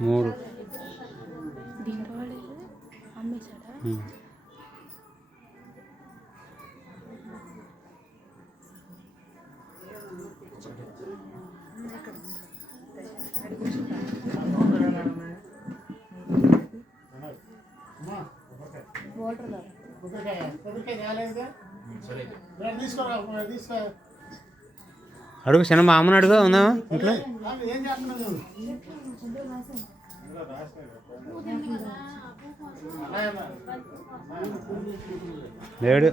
మూడు అడుగు చిన్న మా అమ్మని అడుగు ఉందా ఇంట్లో లేడు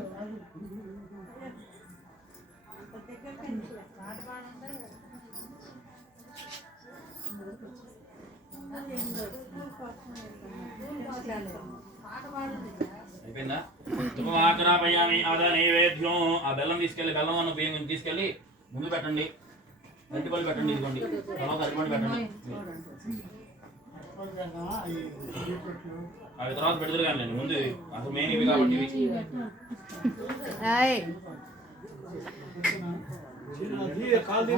అయిపోయిందా తుమాకరాపయామి ఆదా నైవేద్యం ఆ బెల్లం తీసుకెళ్ళి బెల్లం అన్న బియ్యం తీసుకెళ్ళి ముందు పెట్టండి అరటిపళ్ళు పెట్టండి ఇదిగోండి తర్వాత అరటిపళ్ళు పెట్టండి అవి తర్వాత పెడతారు కానీ ముందు అసలు మెయిన్ ఇవి కాబట్టి కాల్ది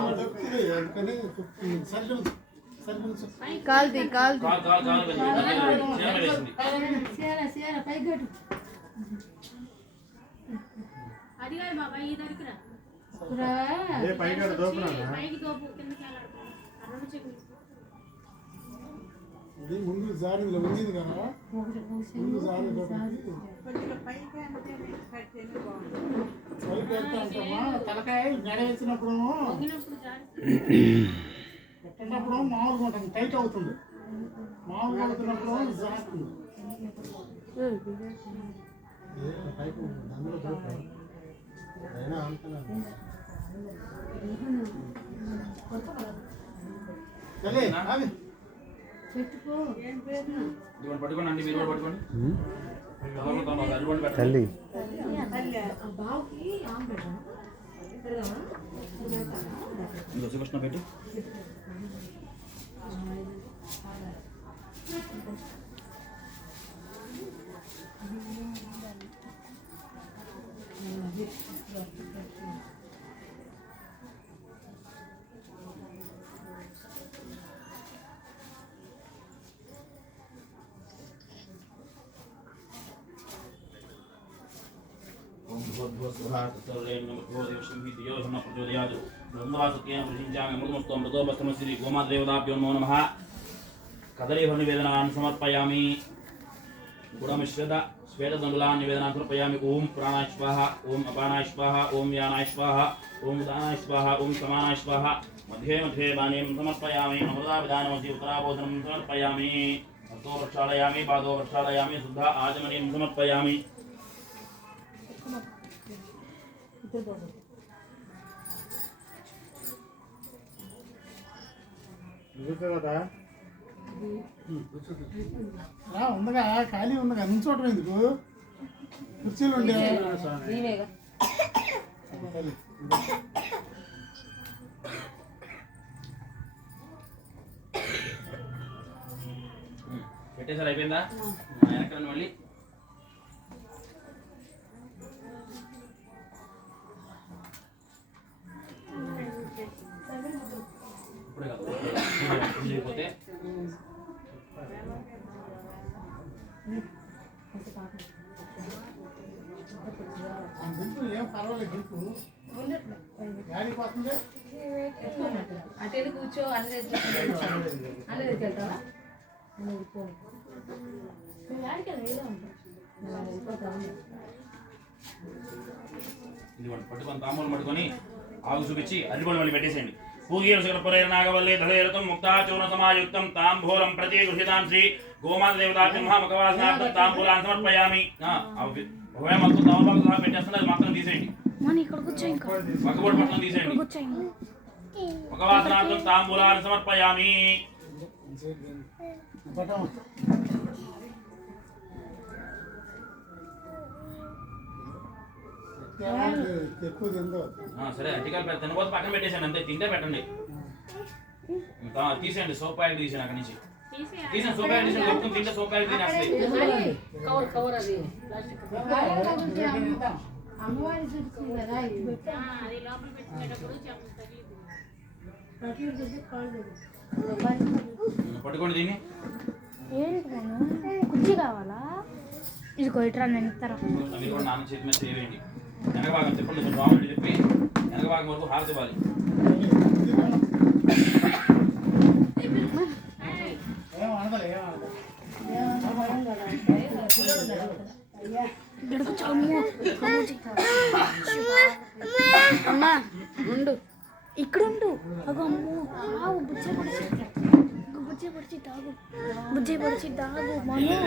ముందు జారింది ఉంది కదా ముందు తలకాయ గడ వేసినప్పుడు పెట్టినప్పుడు మామూలుగా ఉంటుంది టైట్ అవుతుంది మామూలుగా అవుతున్నప్పుడు జారుతుంది పట్టుకోండి మీరు కూడా పట్టుకోండి తల్లి శ్రీకృష్ణ పెట్టి कदलीफलनिवेदनान् समर्पयामि गुडमिश्रित श्वेतदण्डुलान् निवेदनान् समर्पयामि ओम प्राणाय स्वाहा ओम अपानाय स्वाहा ओम यानाय स्वाहा ओम उदानाय स्वाहा ओम समानाय स्वाहा मध्ये मध्ये वाणीं समर्पयामि अमृताविधानमस्य उत्तराभोजनं समर्पयामि हस्तो प्रक्षालयामि पादो प्रक्षालयामि शुद्ध आचमनीं समर्पयामि ఉందిగా ఖాళీ ఉందిగా నించోటం ఎందుకు కుర్చీలు ఉండే పెట్టేసారు అయిపోయిందా వెనక్కి మళ్ళీ ఇప్పుడే కాదు లేకపోతే ఏం పర్వాలేదు గిల్పు గాలికి వస్తుంది అటే కూర్చో అన్నీ వెళ్తావా ఇది పట్టుకొని తాంబూలం పట్టుకొని ఆగు చూపించి అరటిపళ్ళు మళ్ళీ పెట్టేసేయండి పూగీరసుకరపురైర్నాగవల్లి ధలేరతం ముక్తాచూర్ణ సమాయుక్తం తాంబూలం ప్రతి గృహీతాం శ్రీ గోమాత దేవతార్తి మహామకవాసనార్థం తాంబూలాన్ని సమర్పయామి ఒకవేళ మొత్తం తాంబూలం సహా పెట్టేస్తున్నా అది మాత్రం తీసేయండి పక్కబోటి పట్టణం తీసేయండి మకవాసనార్థం తాంబూలాన్ని సమర్పయామి ఎక్కువ తిందో సరే అరటికాయలు తినబోతే పక్కన పెట్టేసాను అంతే తింటే పెట్టండి తీసేయండి సోప్ ప్యాకెట్ తీసేయండి అక్కడి నుంచి తీసిన సోప్ ప్యాకెట్ తీసేయండి మొత్తం తింటే సోప్ ప్యాకెట్ తినేస్తుంది అమ్మవారి చూస్తుంది కదా ఇది పెట్టా అది లోపల పెట్టుకునేటప్పుడు తెలియదు. అట్లా చేసి కాల్ చేసి పట్టుకోండి దీన్ని. ఏంటి నేను కుర్చీ కావాలా? ఇదిగో ఇట్రా నేను ఇస్తారా. అవి కూడా నాన్న చేతి మీద చేయండి. వెనక భాగం చెప్పండి, కొంచెం బాగుంటుంది చెప్పి వెనక భాగం వరకు హారతి ఇవ్వాలి. అమ్మా ఉండు, ఇక్కడ ఉండు. అగో అమ్మో ఆవు బుజ్జి పొడిచి తాగు, బుజ్జి పొడిచి తాగు మను.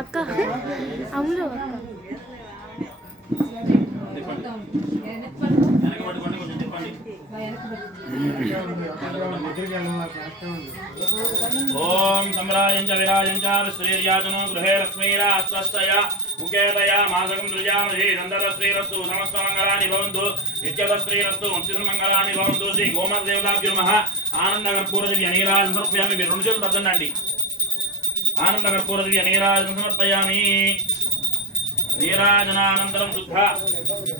అక్క అమ్ములు అక్క వెనక పట్టుకోండి, కొంచెం చెప్పండి. ఓం సమ్రాజంచ విరాజంచ శ్రీర్యాచనో గృహే లక్ష్మీరాస్వస్తయ ముఖేతయా మాసకం దృజామహే నందరశ్రీరస్తు సమస్త మంగళాని భవంతు నిత్యత శ్రీరస్తు వంశిత మంగళాని భవంతు. శ్రీ గోమాత దేవతాభ్యో నమః. ఆనంద కర్పూర దివ్య నీరాజనం సమర్పయామి. మీరు 2 చేతులు తగ్గండి. ఆనంద కర్పూర దివ్య నీరాజనం సమర్పయామి. నీరాజనానంతరం శుద్ధ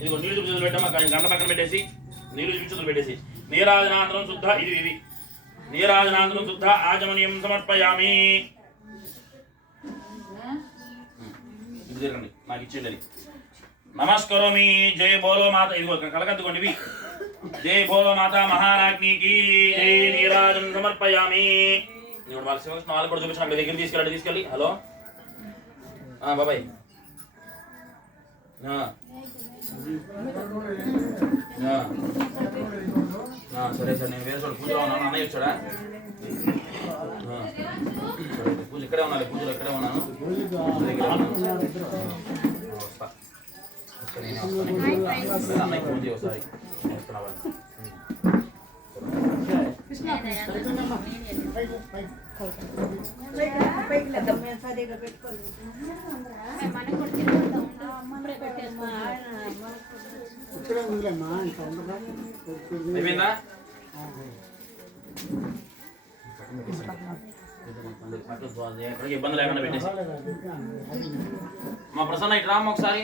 ఇదిగో నీళ్ళు చూపులు పెట్టమ్మా, గంట పక్కన పెట్టేసి నీళ్ళు చూపులు పెట్టేసి నీరాజనానంతరం శుద్ధ ఇది నీరాజనానంతరం శుద్ధ ఆచమనీయం సమర్పయామి. ఇది తిరగండి, నాకు ఇచ్చేయండి అది. నమస్కరోమి. జై బోలో మాత. ఇదిగో కలకత్తుకోండి ఇవి. జై బోలో మాత మహారాజ్ఞికి జై. నీరాజనం సమర్పయామి. వాళ్ళ శివకృష్ణ వాళ్ళు కూడా చూపించిన దగ్గర తీసుకెళ్ళి. హలో బాబాయ్. సరే సార్, నేను వేరే చోట పూజలో ఉన్నాను. అన్నయ్య వచ్చాడా? పూజ ఇక్కడే ఉండాలి. పూజలో ఇక్కడే ఉన్నాను. వస్తా. అన్నయ్య పూజ ఒకసారి అయిపోయిందా? ఎక్కడికి ఇబ్బంది లేకుండా పెట్టేసి మా ప్రసన్న ఇటు రామ్మ ఒకసారి.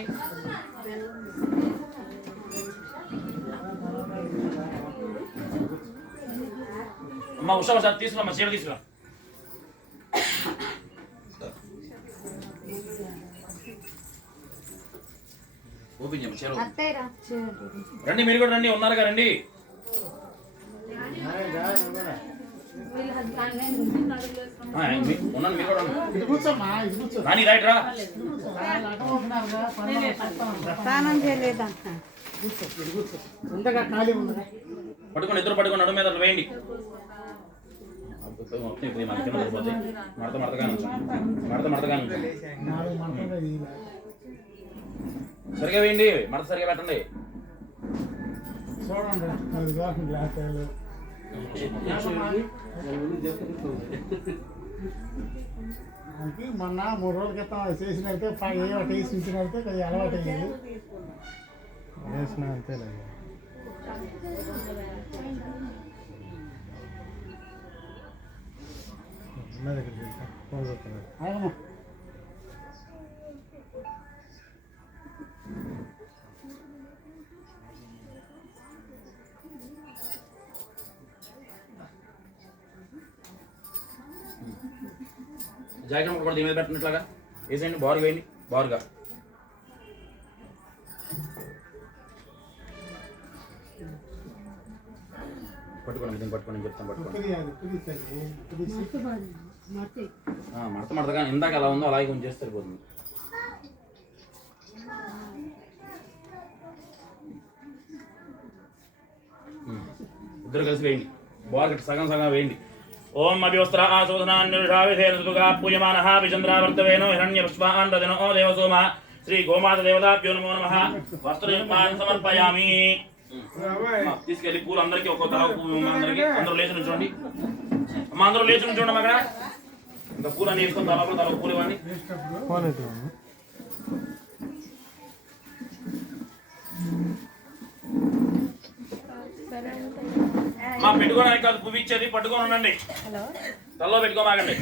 అమ్మ ఉషా ఒకసారి తీసుకురా, మా చీర తీసుకురా. ఓపెన్ చేయమ్మా చీర. రండి, మీరు కూడా రండి. ఉన్నారుగా రండి. ఉన్నాను, మీరు కూడా రాని. రైట్ రా. స్నానం చేయలేదా? పట్టుకోండి, ఇద్దరు పట్టుకోండి. నడు మీద వేయండి. మడతగా సరిగా వేయండి. మడత సరిగా పెట్టండి. మొన్న 3 రోజుల క్రితం చేసినట్టే టేస్ట్ ఇచ్చినట్టే కొద్దిగా అలవాటు అయ్యేది. వేసిన అంతే జాకెట్ కూడా దీని మీద పెట్టినట్లాగా వేసేయండి. బారుగా వేయండి, బారుగా. పట్టుకోండి, దీన్ని పట్టుకోండి, చెప్తాను. పట్టుకోండి. మడతగా ఇందాక అలా ఉందో అలాగే కొంచెం చేస్తే సరిపోతుంది. ఇద్దరు కలిసి వేయండి. బారు సగం సగం వేయండి. ఓం అభివస్త్ర ఆశోధనాన్యుషావిధేనుగా పూయమానః విచంద్రావర్తవేనో హిరణ్యపుష్పాన్ రజనో దేవసోమ. శ్రీ గోమాత దేవతాభ్యో నమో నమః. వస్త్రయుగ్మాన్ సమర్పయామి. తీసుకెళ్ళి పూలు అందరికీ ఒక్కొక్క పువ్వు. అందరికీ అందరూ లేచి నుంచోండి. అమ్మ అందరూ లేచి నుంచోండి. అక్కడ ఇంకా పూలు అన్ని వేసుకొని తల పూలు ఇవ్వండి. మా పెట్టుకోవడానికి కాదు పువ్వు ఇచ్చేది, పట్టుకొని ఉండండి. తలలో పెట్టుకోమాగండి.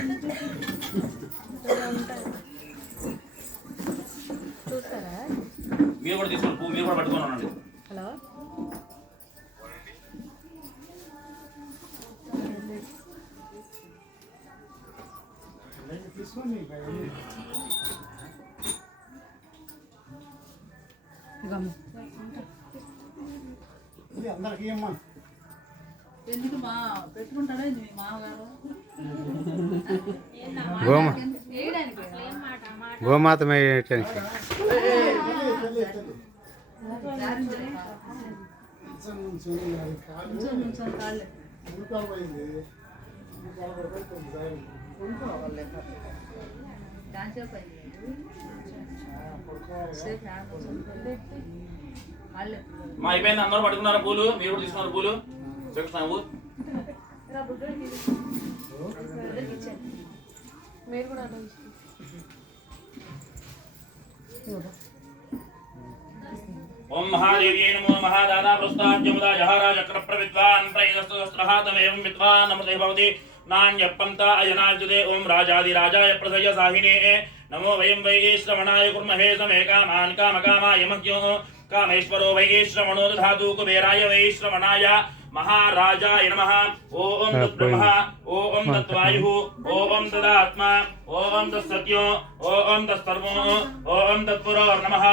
మీరు కూడా తీసుకోండి పువ్వు మీరు కూడా పట్టుకొని ఉండండి హలో తీసుకొని ఇది అందరికీ అమ్మా ఎందుకు మా పెట్టుకుంటాడా మీ మామగారు గోమ వేయడానికి గోమాత మేయటానికి కాళ్ళు దాని సేపు మా అయిపోయింది అందరూ పట్టుకున్నారా పూలు మీరు కూడా తీసుకున్నారు పూలు శ్రీకృష్ణ నువ్వు మీరు కూడా ఓం మహాదేవ్యై నమో మహాదాదా ప్రస్థాజ్యముదా జహారా చక్ర ప్రవిద్వాన్ ప్రయస్తస్త్రహాతమేవం విద్వాన్ నమతే భవతి నాణ్యప్పంత అయనాజ్యతే ఓం రాజాదిరాజాయ ప్రసయ్య సాహినే నమో వయం వై శ్రవణాయ కుర్మహే సమే కామాన్ కామకామాయ మహ్యో కామేశ్వరో వై శ్రవణో దధాతు కుబేరాయ వై శ్రవణాయ महाराजाय नमः ओम तद्ब्रह्म ओम तद्वायुः ओम तदात्मा ओम तत्सत्यो ओम तत्सर्वो ओम तत्पुरो नमः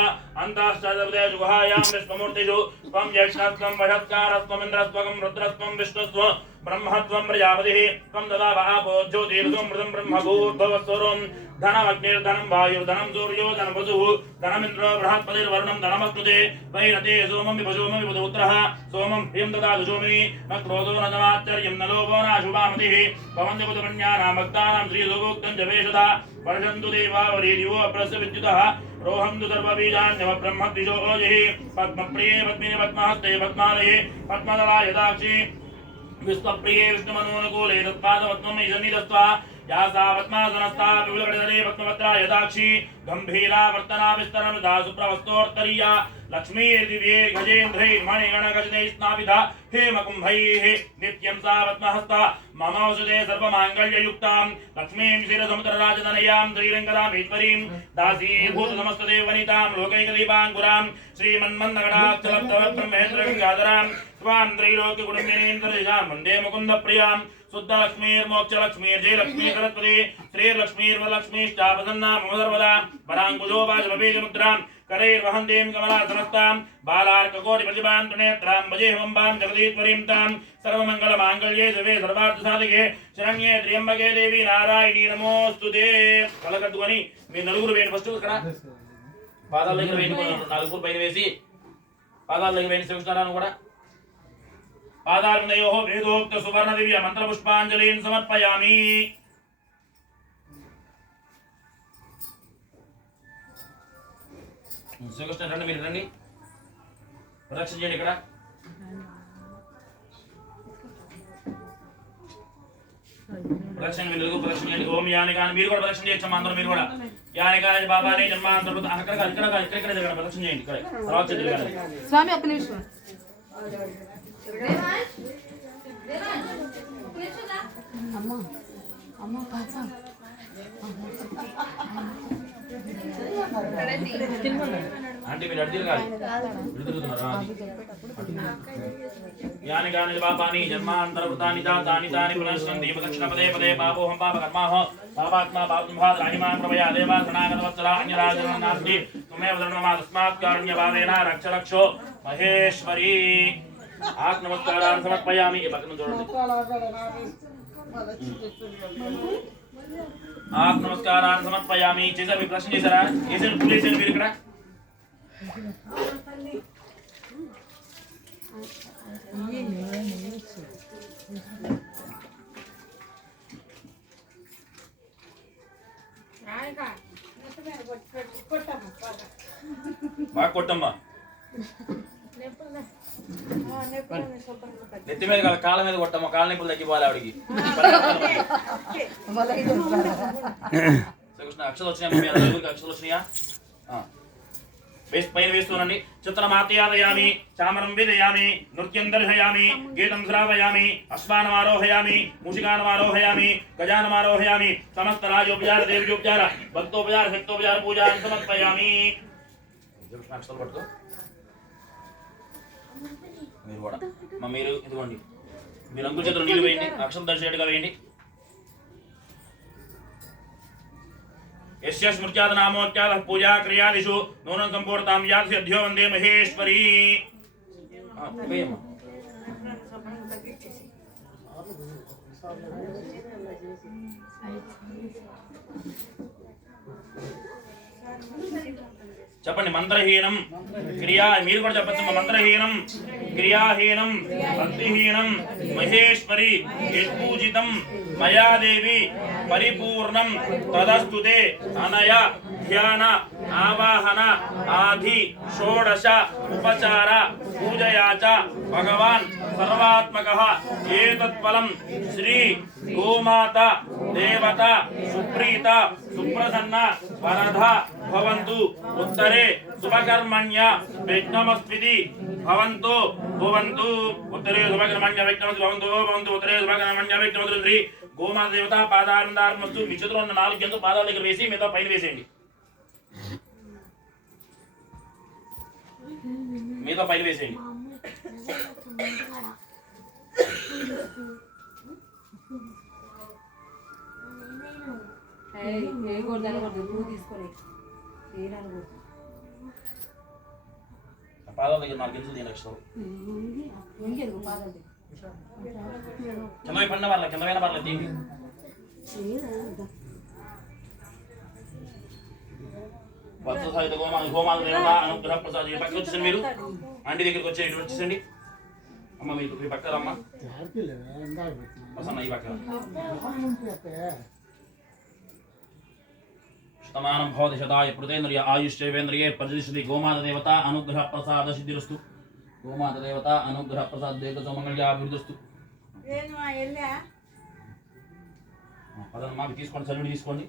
अंताश्चादवदे जुहायां विश्वमूर्तिषु त्वं यक्षस्त्वं वषत्कारस्त्वं इन्द्रस्त्वं रुद्रस्त्वं विष्णुस्त्वं ब्रह्मत्वं प्रजापतिः त्वं तदा वहापो ज्योतिर्मृतं ब्रह्मभूर्भुवस्वरं धनमग्निर्धनं वायुर्धनं सूर्यो धनं वसुः धनमिन्द्रो बृहस्पतिर्वरुणं धनमस्कृते वैरते सोमं विभजोमं विभुदोत्रः सोमं ह्रियं ददातु सोमिनि न क्रोधो न जमाश्चर्यं न लोभो न शुभामतिः भवन्ति बुधपन्यानां भक्तानां श्रीसुगोक्तं जपेशदा वर्षन्तु देवावरीदिवो अप्रस्य विद्युतः रोहन्तु सर्वबीजान्यवब्रह्मद्विजोजिः पद्मप्रिये पद्मिनि पद्महस्ते पद्मालये पद्मदलाय दाक्षि विश्वप्रिये विष्णुमनोनुकूले तत्पादपद्मं ईशन्निधत्वा या सा पद्मासनस्था विपुलकटितले पद्मभद्रा यदाक्षी गम्भीरा वर्तना विस्तरमिता सुप्रवस्तोत्तरीया लक्ष्मीर्दिव्ये गजेन्द्रै मणिगणगजनैः स्नापिता हेमकुम्भैः नित्यं सा पद्महस्ता मम औषधे सर्वमाङ्गल्ययुक्तां लक्ष्मीं क्षीरसमुद्रराजतनयां श्रीरङ्गदामीश्वरीं दासीभूतसमस्तदेववनितां लोकैकदीपाङ्कुरां श्रीमन्मन्नगणाक्षलब्धवब्रह्मेन्द्रगङ्गाधरां त्वां त्रैलोक्यकुटुम्बिनीं वन्दे मुकुन्दप्रियां शुद्धलक्ष्मीर्मोक्षलक्ष्मीर्जयलक्ष्मी सरस्वती श्रीर्लक्ष्मीर्वलक्ष्मीश्चापसन्ना मम सर्वदा वराङ्कुजो वाजपीजमुद्रां करैर्वहन्तीं कमलासनस्तां बालार्ककोटिप्रतिभां त्रिनेत्रां भजेहमम्बां जगदीश्वरीं तां सर्वमङ्गलमाङ्गल्ये शिवे सर्वार्थसाधिके शरण्ये त्र्यम्बके देवी नारायणी नमोऽस्तुते కలకద్దుకొని మీ నలుగురు వేయండి ఫస్ట్ ఇక్కడ పాదాల దగ్గర వేయండి నలుగురు పైన వేసి పాదాల దగ్గర వేయండి శ్రీకృష్ణారావు కూడా पादार्मयोः वेदोक्त सुवर्ण दिव्य मंत्र पुष्पांजलिं समर्पयामि శ్రీకృష్ణ రండి మీరు రండి ప్రదక్షిణ చేయండి ఇక్కడ ప్రదక్షిణ మీరు ప్రదక్షిణ చేయండి ఓం యానికాని మీరు కూడా ప్రదక్షిణ చేయొచ్చు అందరూ మీరు కూడా యానికాని బాబాని జన్మాంతర్గత అక్కడ ప్రదక్షిణ చేయండి ఇక్కడ తర్వాత చేయండి స్వామి ఒక్క నిమిషం అమ్మ అమ్మ పాప ఆంటీ మీరు అడిగి यानि कानि पापानि जन्मान्तरवृतानि तानि तानि पुनश्चन्ति प्रदक्षिण पदे पदे पापोऽहं पापकर्माः पापात्मा पापसंहात् राहिमां प्रभया देवा शरणागतवत्सला अन्यराजनं नास्ति त्वमेव शरणमा तस्मात् कारुण्यभावेन रक्ष रक्षो महेश्वरी आत्मनमस्कारान् समर्पयामि आत्मनमस्कारान् समर्पयामि చేసారు మీ ప్రశ్న చేశారా చేసారు పులేసారు మీరు ఇక్కడ బాగా కొట్టమ్మా నెత్తి మీద కాళ్ళ మీద కొట్టమ్మా కాళ్ళ నొప్పులు తగ్గిపోవాలి ఆవిడికి శ్రీకృష్ణ అక్షలు వచ్చినాయి అక్షలు వచ్చినాయా పైన వేస్తున్నాండి చిత్రమాత్యాదయామి చామరం వేదయామి నృత్యం దర్శయామి గీతం శ్రావయామి అశ్వానమారోహయామి మూషికానమారోహయామి గజానమారోహయామి సమస్త రాజోపచార దేవ్యోపచార భక్తోపచార శక్తోపచార పూజాన్ని సమర్పయామి అక్షరాలు పట్టుకో మీరు కూడా మీరు ఇదిగోండి మీరు అంకుల చేతులు నీళ్ళు వేయండి అక్షరం దర్శనట్టుగా వేయండి यस्य स्मृत्याद नामोच्चाद पूजा क्रियादिषु नूनं संपूर्णतां याति अध्यो वन्दे महेश्वरी చెప్పండి మంత్రహీనం క్రియా మీరు కూడా చెప్పచ్చు మంత్రహీనం క్రియాహీనం భక్తిహీనం మహేశ్వరి యత్పూజితం మయాదేవి పరిపూర్ణం తదస్తుతే అనయ ధ్యాన ఆవాహన ఆది షోడశ ఉపచార పూజయా చ భగవాన్ సర్వాత్మకః ఏతత్ఫలం శ్రీ గోమాత దేవత సుప్రీత సుప్రసన్న వరద భవంతు ఉత్తరే శుభకర్మణ్య విఘ్నమస్మితి భవంతు భవంతు ఉత్తరే శుభకర్మణ్య విఘ్నమస్మితి భవంతు భవంతు ఉత్తరే శుభకర్మణ్య విఘ్నమస్మితి శ్రీ గోమాత దేవత పాదారంధారమస్తు మీ చేతిలో ఉన్న 4 గంటలు పాదాల దగ్గర వేసి మిగతా పైన వేసేయండి మిగతా పైన వేసేయండి పాదాల దగ్గర 4 గంటలు దీని అక్షరం కింద పడిన వాళ్ళ కింద పైన వాళ్ళ దీన్ని వత్ససాయిత గోమాత దేవత అనుగ్రహ ప్రసాద్ పక్కన వచ్చేసండి మీరు ఆంటీ దగ్గరికి వచ్చేసండి అమ్మ మీకు ఈ పక్కన అమ్మ వసన్న ఈ పక్కన శతమానం భవతి శతాయ పృతేంద్రియ ఆయుష్యేంద్రియే ప్రతిష్ఠితి గోమాత దేవత అనుగ్రహ ప్రసాద సిద్ధిరస్తు గోమాత దేవత అనుగ్రహ ప్రసాద దేవత మంగళ్యాభివృద్ధిస్తు పదమ్మా తీసుకోండి చల్లుడి తీసుకోండి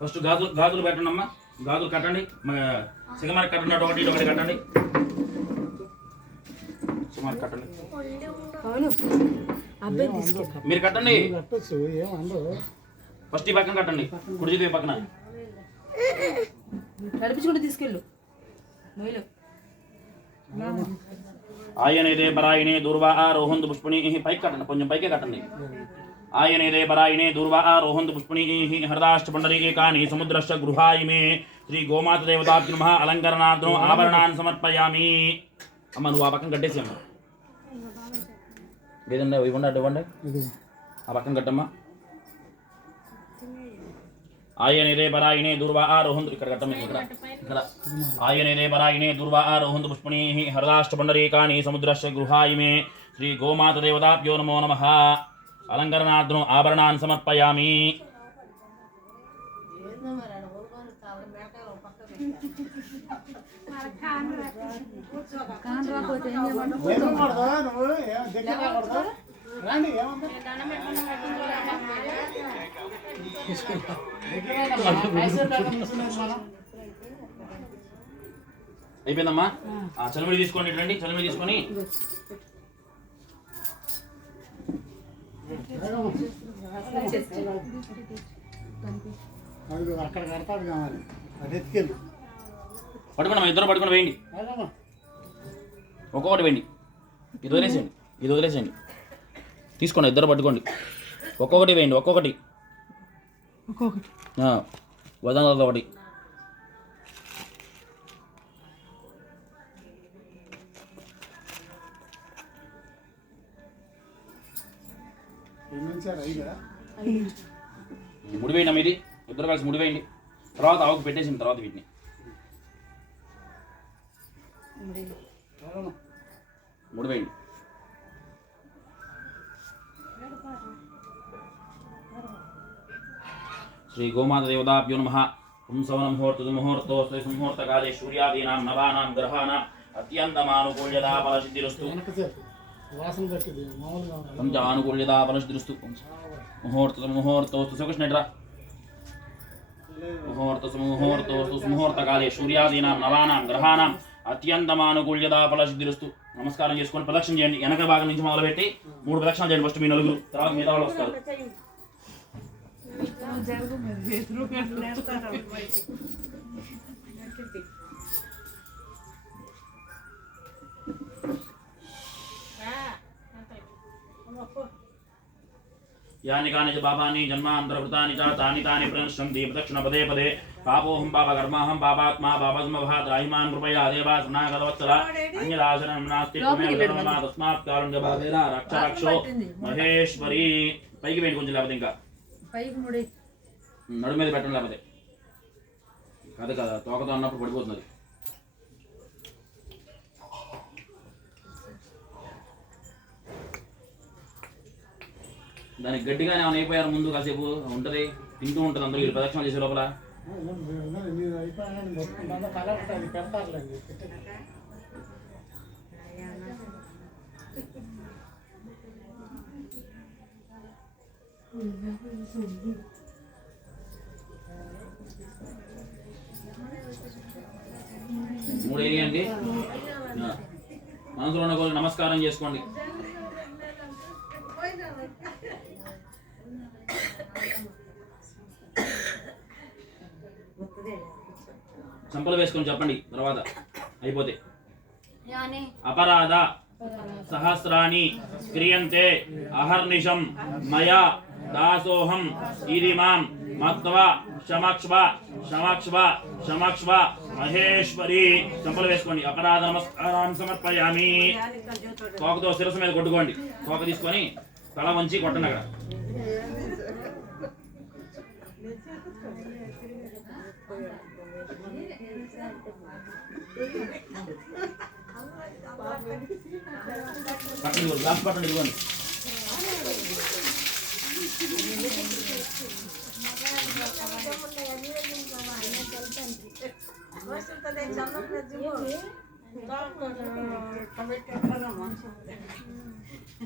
ఫస్ట్ గాజులు పెట్టండి అమ్మా గాజులు కట్టండి సిగమార్ కట్టండి ఒకటి కట్టండి సిగమార్ కట్టండి మీరు కట్టండి ఫస్ట్ ఈ పక్కన కట్టండి కుడి చేతి పక్కన నడిపించుకుంటూ తీసుకెళ్ళు ఆయనేదే పరాయణే దూర్వా రోహంతు పుష్పణి పైకి కట్టండి కొంచెం పైకే కట్టండి ఆయనేదే పరాయణే దూర్వా రోహంతు పుష్పణి హరదాష్టపుండరీకాని సముద్రశ్చ గృహాయిమే శ్రీ గోమాత దేవతాభ్య నమః అలంకరణార్థం ఆభరణాన్ని సమర్పయామి అమ్మ నువ్వు ఆ పక్కన కట్టేసి అమ్మ ఏదండి ఇవ్వండి ఆ పక్కన కట్టమ్మా ఆయనేదే పరాయణే దూర్వా రోహంతు ఇక్కడ కట్టమ్మ ఇక్కడ ఆయనేదే పరాయణే దూర్వా రోహంతు పుష్పణి హరదాష్టపుండరీకాని సముద్రశ్చ గృహాయిమే శ్రీ గోమాత దేవతాభ్యో నమో నమః అలంకరణార్థం ఆభరణాన్ని సమర్పయామి అయిపోయిందమ్మా చలిమిడి తీసుకోండి రండి చలిమిడి తీసుకొని అక్కడ కడతాడు కావాలి అది ఎత్తుకెళ్ళి పట్టుకోండి ఇద్దరు పట్టుకొని వేయండి ఒక్కొక్కటి వేయండి ఇది వదిలేసేయండి తీసుకోండి ఇద్దరు పట్టుకోండి ఒక్కొక్కటి వేయండి ఒక్కొక్కటి వదన ఒకటి ముడి వేయండి మీది ఇద్దరు కలిసి ముడి వేయండి తర్వాత ఆవుకు పెట్టేసిన తర్వాత వీటిని ముడి వేయండి శ్రీ గోమాత దేవతాభ్యో నమః పుంసవనం ముహూర్తోస్తి ముహూర్తకాలే సూర్యాదీనాం నవానాం గ్రహానాం అత్యంతమానుకూల్యతా ఫలసిద్ధిరస్తు పంచ ఆనుకూల్యతా ఫలసిద్ధిరస్తు ముహూర్తోస్తు శ్రీకృష్ణ ముహూర్తోస్తు ముహూర్తకాలే సూర్యాదీనాం నవానాం గ్రహానాం అత్యంతమానుకూల్యతా ఫలసిద్ధిరస్తు. నమస్కారం చేసుకొని ప్రదక్షిణ చేయండి. వెనక భాగం నుంచి మొదలుపెట్టి 3 ప్రదక్షిణలు చేయండి. ఫస్ట్ మీ నలుగురు, తర్వాత మిగతా వాళ్ళు వస్తారు. యాని కాని చ పాపాని జన్మాంతరకృతాని చ తాని తాని ప్రణశ్యంతి ప్రదక్షిణ పదే పదే. పాపోహం పాప కర్మాహం పాపాత్మా పాపస్మభాత్ రాహిమాన్ కృపయా దేవా సనాగతవత్సల అన్యదాశనం నాస్తి పుణ్యమా తస్మాత్ కారుణ్యభావేన రక్ష రక్షో మహేశ్వరి. పైకి వేయండి కొంచెం, లేకపోతే ఇంకా నడు మీద పెట్టండి, లేకపోతే కథ కదా తోకతో అన్నప్పుడు పడిపోతున్నది. దానికి గట్టిగానే ఏమైనా అయిపోయారు ముందు కాసేపు ఉంటుంది, తింటూ ఉంటుంది అందరూ వీళ్ళు ప్రదక్షిణ చేసే లోపల. మీరు అయిపోయినా కళ ఉంటుంది పెడతారులేండి. మూడు వేయండి. మనసులో ఉన్న కొద్ది నమస్కారం చేసుకోండి. చంపలు వేసుకొని చెప్పండి తర్వాత అయిపోతే. అపరాధ సహస్రాని క్రియంతే అహర్నిశం మయా దాసోహం ఇది మాం మత్వా క్షమక్ష్వ క్షమక్ష్వ క్షమక్ష్వ మహేశ్వరి. చంపలు వేసుకోండి. అపరాధ నమస్కారాన్ని సమర్పయామి. తోకతో శిరస్సు మీద కొట్టుకోండి. తోక తీసుకొని తల వంచి కొట్టండి అక్కడ. పట్టండి, గ్లాస్ పట్టండి, ఇదిగోండి.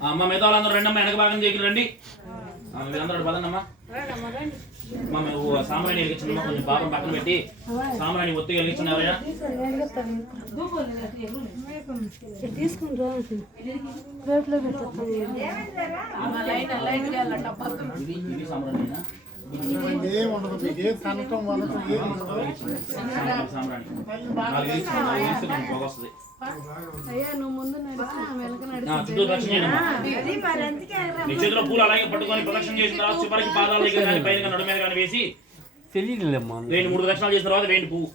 అమ్మ మిగతా వాళ్ళందరూ రెండమ్మ వెనక భాగం దగ్గర రండి. మీరందరూ పదండమ్మా. సాంబ్రాణి వెలిగించండి. కొంచెం పాపం పక్కన పెట్టి సాంబ్రాణి ఒత్తి వెలిగించండి. ఎవరైనా ఇది సాంబ్రాణినా? ఏముండదు, మీకు ఏ కనటం వరకు సాంబ్రాణి పొగ వస్తుంది. చుట్టూ ప్రదక్షిణ చేయండి. మీ చేతిలో పూలు అలాగే పట్టుకొని ప్రదక్షిణ చేసిన తర్వాత చివరికి పాదాల దగ్గర కానీ పైన నడు మీద కానీ వేసి తెలియలేమ్మా. వేయండి. 3 ప్రదక్షిణాలు చేసిన తర్వాత వేయండి పువ్వు.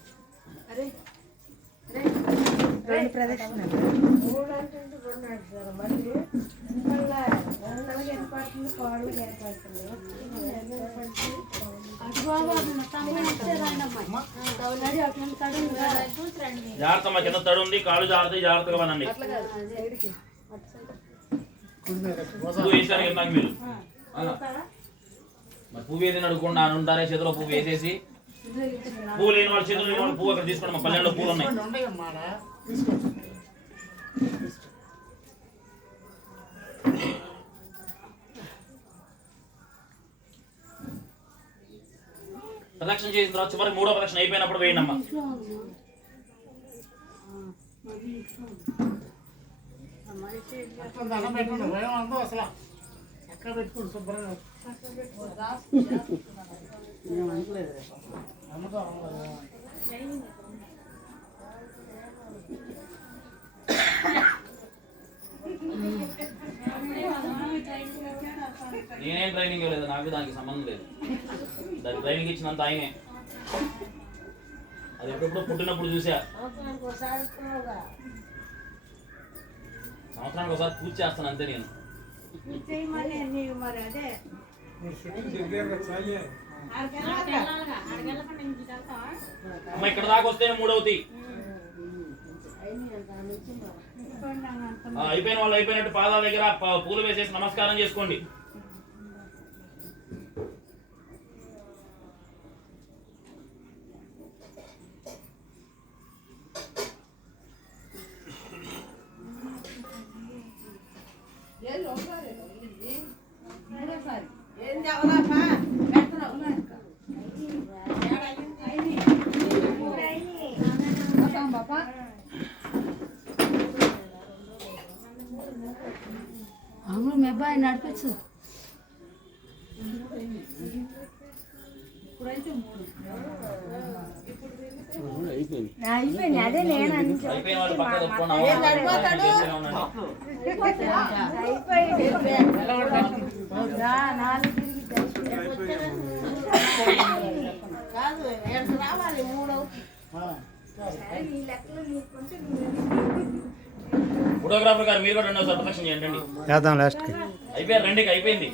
జాగ్రత్త, మా కింద తడు ఉంది, కాళ్ళు జాగ్రత్త, జాగ్రత్తగా పనండి. పువ్వు వేసారు కదా నాకు మీరు. మరి పువ్వు ఏదైనా అడుగుకుండా ఉంటారే, చేతిలో పువ్వు వేసేసి. పువ్వు లేని వాళ్ళు, చేతులు లేని వాళ్ళు పువ్వు అక్కడ తీసుకోండి. మా పల్లెల్లో పూలు ఉన్నాయి. ప్రదక్షిణ చేసిన తర్వాత చివరి 3వ ప్రదక్షిణ అయిపోయినప్పుడు వేయండి అమ్మా. అసలు ఎక్కడ పెట్టుకోండి శుభ్రంగా. నేనేం ట్రైనింగ్ ఇవ్వలేదు, నాకు దానికి సంబంధం లేదు. దానికి ట్రైనింగ్ ఇచ్చినంత ఆయనే. అది ఎప్పుడెప్పుడు పుట్టినప్పుడు చూసా. సంవత్సరానికి ఒకసారి పూజ చేస్తాను అంతే నేను. అమ్మ ఇక్కడ దాకా వస్తేనే 3 అవుతాయి. అయిపోయిన వాళ్ళు అయిపోయినట్టు పాదాల దగ్గర పూలు వేసేసి నమస్కారం చేసుకోండి. ఏం ఆయన నడిపించు. అయిపోయింది అదే నేను అయిపోయిన వాళ్ళు పక్క తప్పుకోండి. ఫోటోగ్రాఫర్ గారు మీరు కూడా రెండోసారి ప్రదక్షిణ చేయండి. చేద్దాం లాస్ట్కి. అయిపోయారు, రెండుకి అయిపోయింది.